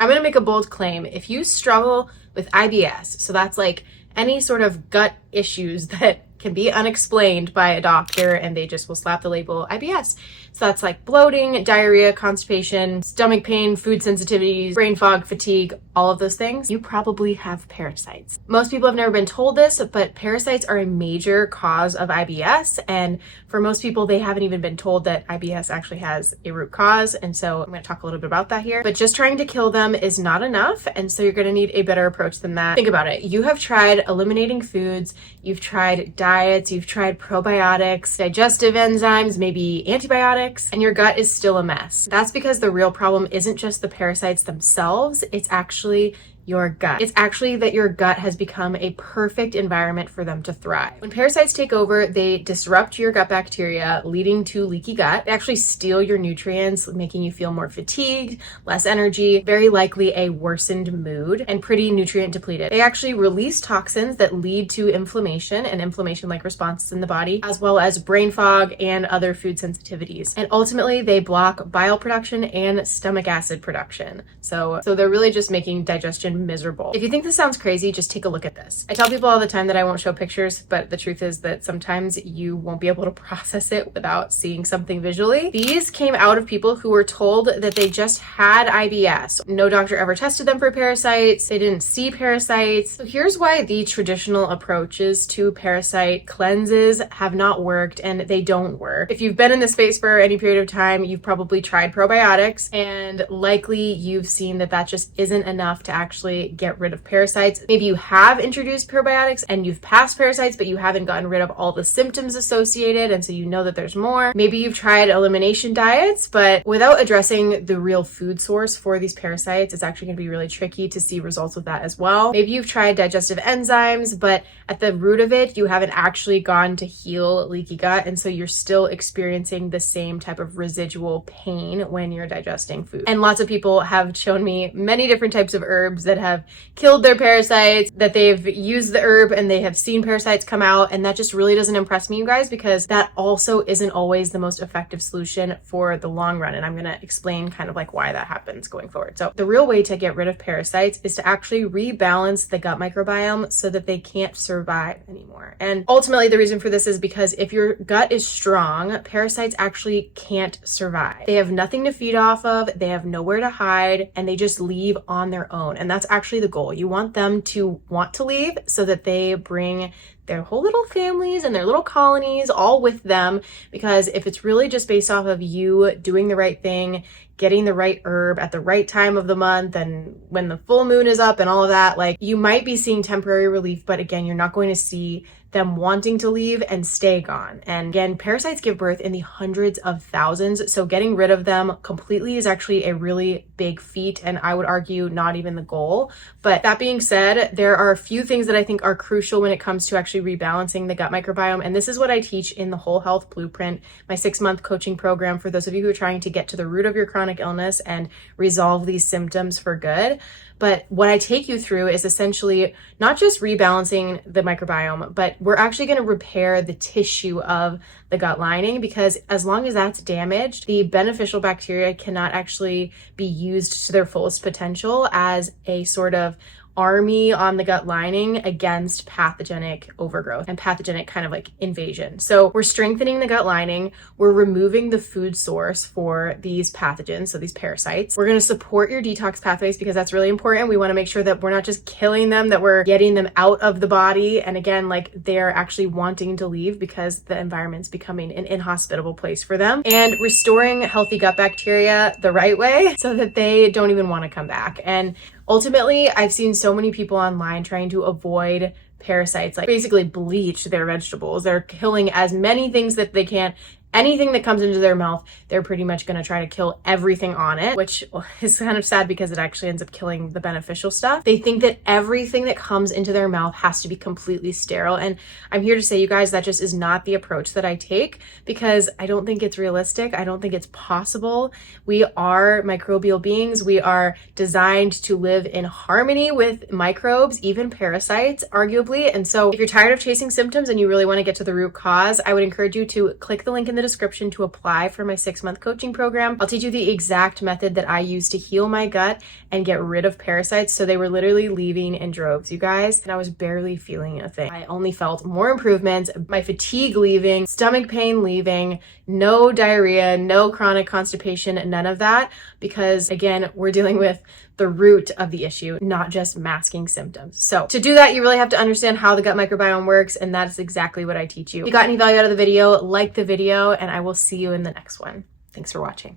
I'm going to make a bold claim. If you struggle with IBS, so that's like any sort of gut issues that can be unexplained by a doctor and they just will slap the label IBS. So that's like bloating, diarrhea, constipation, stomach pain, food sensitivities, brain fog, fatigue, all of those things. You probably have parasites. Most people have never been told this, but parasites are a major cause of IBS. And for most people, they haven't even been told that IBS actually has a root cause. And so I'm going to talk a little bit about that here. But just trying to kill them is not enough. And so you're going to need a better approach than that. Think about it. You have tried eliminating foods. You've tried diets. You've tried probiotics, digestive enzymes, maybe antibiotics, and your gut is still a mess. That's because the real problem isn't just the parasites themselves. It's actually your gut. It's actually that your gut has become a perfect environment for them to thrive. When parasites take over, they disrupt your gut bacteria, leading to leaky gut. They actually steal your nutrients, making you feel more fatigued, less energy, very likely a worsened mood, and pretty nutrient depleted. They actually release toxins that lead to inflammation and inflammation-like responses in the body, as well as brain fog and other food sensitivities. And ultimately, they block bile production and stomach acid production. So they're really just making digestion miserable. If you think this sounds crazy, just take a look at this. I tell people all the time that I won't show pictures, but the truth is that sometimes you won't be able to process it without seeing something visually. These came out of people who were told that they just had IBS. No doctor ever tested them for parasites. They didn't see parasites. So here's why the traditional approaches to parasite cleanses have not worked, and they don't work. If you've been in this space for any period of time, you've probably tried probiotics, and likely you've seen that that just isn't enough to actually get rid of parasites. Maybe you have introduced probiotics and you've passed parasites, but you haven't gotten rid of all the symptoms associated, and so you know that there's more. Maybe you've tried elimination diets, but without addressing the real food source for these parasites, it's actually going to be really tricky to see results of that as well. Maybe you've tried digestive enzymes, but at the root of it, you haven't actually gone to heal leaky gut, and so you're still experiencing the same type of residual pain when you're digesting food. And lots of people have shown me many different types of herbs that have killed their parasites, that they've used the herb and they have seen parasites come out, and that just really doesn't impress me, you guys, because that also isn't always the most effective solution for the long run. And I'm going to explain kind of like why that happens going forward. So the real way to get rid of parasites is to actually rebalance the gut microbiome so that they can't survive anymore. And ultimately the reason for this is because if your gut is strong, parasites actually can't survive. They have nothing to feed off of, they have nowhere to hide, and they just leave on their own. And that's actually the goal. You want them to want to leave so that they bring their whole little families and their little colonies all with them, because if it's really just based off of you doing the right thing, getting the right herb at the right time of the month and when the full moon is up and all of that, like, you might be seeing temporary relief, but again, you're not going to see them wanting to leave and stay gone. And again, parasites give birth in the hundreds of thousands, so getting rid of them completely is actually a really big feat, and I would argue not even the goal. But that being said, there are a few things that I think are crucial when it comes to actually rebalancing the gut microbiome, and this is what I teach in the Whole Health Blueprint, my 6-month coaching program for those of you who are trying to get to the root of your chronic illness and resolve these symptoms for good. But what I take you through is essentially not just rebalancing the microbiome, but we're actually going to repair the tissue of the gut lining, because as long as that's damaged, the beneficial bacteria cannot actually be used to their fullest potential as a sort of army on the gut lining against pathogenic overgrowth and pathogenic kind of like invasion. So we're strengthening the gut lining. We're removing the food source for these pathogens, so these parasites. We're going to support your detox pathways because that's really important. We want to make sure that we're not just killing them, that we're getting them out of the body. And again, like, they're actually wanting to leave because the environment's becoming an inhospitable place for them. And restoring healthy gut bacteria the right way so that they don't even want to come back. And ultimately, I've seen so many people online trying to avoid parasites, like basically bleach their vegetables. They're killing as many things that they can. Anything that comes into their mouth, they're pretty much going to try to kill everything on it, which is kind of sad because it actually ends up killing the beneficial stuff. They think that everything that comes into their mouth has to be completely sterile. And I'm here to say, you guys, that just is not the approach that I take, because I don't think it's realistic. I don't think it's possible. We are microbial beings. We are designed to live in harmony with microbes, even parasites, arguably. And so if you're tired of chasing symptoms and you really want to get to the root cause, I would encourage you to click the link in the the description to apply for my 6-month coaching program. I'll teach you the exact method that I use to heal my gut and get rid of parasites. So they were literally leaving in droves, you guys, and I was barely feeling a thing. I only felt more improvements, my fatigue leaving, stomach pain leaving, no diarrhea, no chronic constipation, none of that, because again, we're dealing with the root of the issue, not just masking symptoms. So to do that, you really have to understand how the gut microbiome works, and that's exactly what I teach you. If you got any value out of the video, like the video, and I will see you in the next one. Thanks for watching.